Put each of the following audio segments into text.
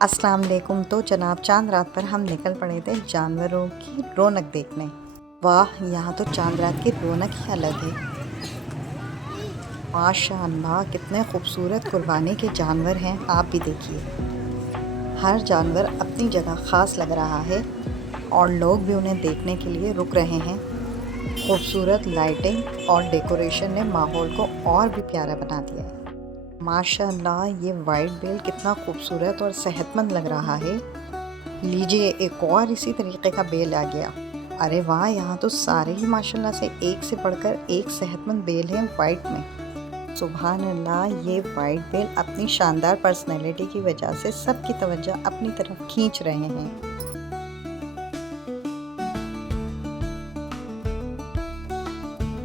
अस्सलाम वालेकुम। तो जनाब चांद रात पर हम निकल पड़े थे जानवरों की रौनक देखने। वाह, यहाँ तो चांद रात की रौनक ही अलग है। माशाअल्लाह, कितने खूबसूरत कुर्बानी के जानवर हैं, आप भी देखिए। हर जानवर अपनी जगह ख़ास लग रहा है और लोग भी उन्हें देखने के लिए रुक रहे हैं। खूबसूरत लाइटिंग और डेकोरेशन ने माहौल को और भी प्यारा बना दिया है। माशाअल्लाह, ये वाइट बेल कितना खूबसूरत और सेहतमंद लग रहा है। लीजिए, एक और इसी तरीके का बेल आ गया। अरे वाह, यहाँ तो सारे ही माशाअल्लाह से एक से बढ़कर एक सेहतमंद बेल हैं वाइट में। सुभान अल्लाह, ये वाइट बेल अपनी शानदार पर्सनैलिटी की वजह से सबकी तवज्जो अपनी तरफ खींच रहे हैं।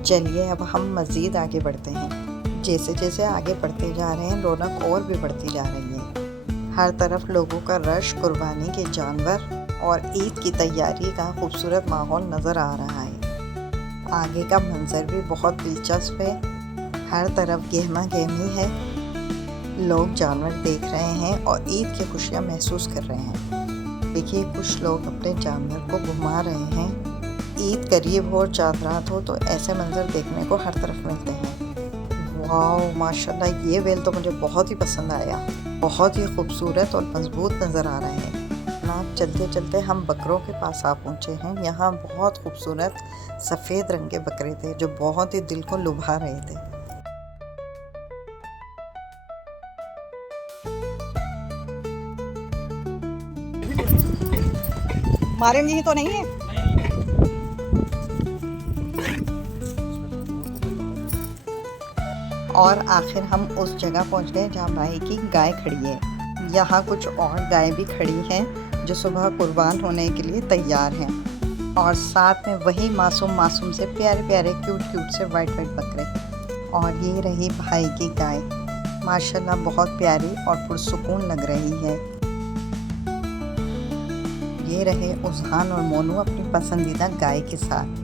चलिए अब हम मज़ीद आगे बढ़ते हैं। जैसे जैसे आगे बढ़ते जा रहे हैं, रौनक और भी बढ़ती जा रही है। हर तरफ लोगों का रश, कुर्बानी के जानवर और ईद की तैयारी का खूबसूरत माहौल नज़र आ रहा है। आगे का मंजर भी बहुत दिलचस्प है। हर तरफ गहमा गहमी है। लोग जानवर देख रहे हैं और ईद की खुशियाँ महसूस कर रहे हैं। देखिए, कुछ लोग अपने जानवर को घुमा रहे हैं। ईद करीब हो और चांद रात हो तो ऐसे मंजर देखने को हर तरफ मिलते हैं। वाह माशाल्लाह, ये बेल तो मुझे बहुत ही पसंद आया। बहुत ही खूबसूरत और मजबूत नज़र आ रहे हैं। आप चलते चलते हम बकरों के पास आ पहुँचे हैं। यहाँ बहुत खूबसूरत सफ़ेद रंग के बकरे थे जो बहुत ही दिल को लुभा रहे थे। मारेंगे तो नहीं है। और आखिर हम उस जगह पहुंच गए जहां भाई की गाय खड़ी है। यहाँ कुछ और गाय भी खड़ी हैं जो सुबह कुर्बान होने के लिए तैयार हैं। और साथ में वही मासूम मासूम से प्यारे प्यारे क्यूट क्यूट से वाइट वाइट बकरे। और ये रही भाई की गाय, माशाल्लाह बहुत प्यारी और पुरसुकून लग रही है। ये रहे उज़हान और मोनू अपनी पसंदीदा गाय के साथ।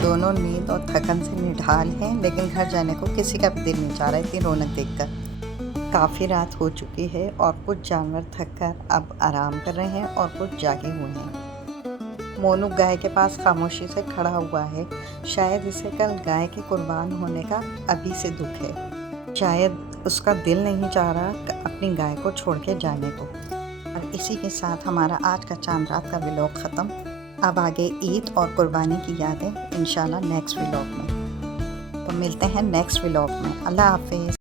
दोनों नींद और थकन से निढाल हैं, लेकिन घर जाने को किसी का भी दिल नहीं चाह रहा इतनी रौनक देखकर। काफ़ी रात हो चुकी है और कुछ जानवर थक कर अब आराम कर रहे हैं और कुछ जागे हुए हैं। मोनू गाय के पास खामोशी से खड़ा हुआ है। शायद इसे कल गाय के कुर्बान होने का अभी से दुख है। शायद उसका दिल नहीं चाह रहा अपनी गाय को छोड़ के जाने को। और इसी के साथ हमारा आज का चांद रात का व्लॉग ख़त्म। अब आगे ईद और कुर्बानी की यादें इंशाल्लाह नेक्स्ट व्लॉग में। तो मिलते हैं नेक्स्ट व्लॉग में। अल्लाह हाफिज़।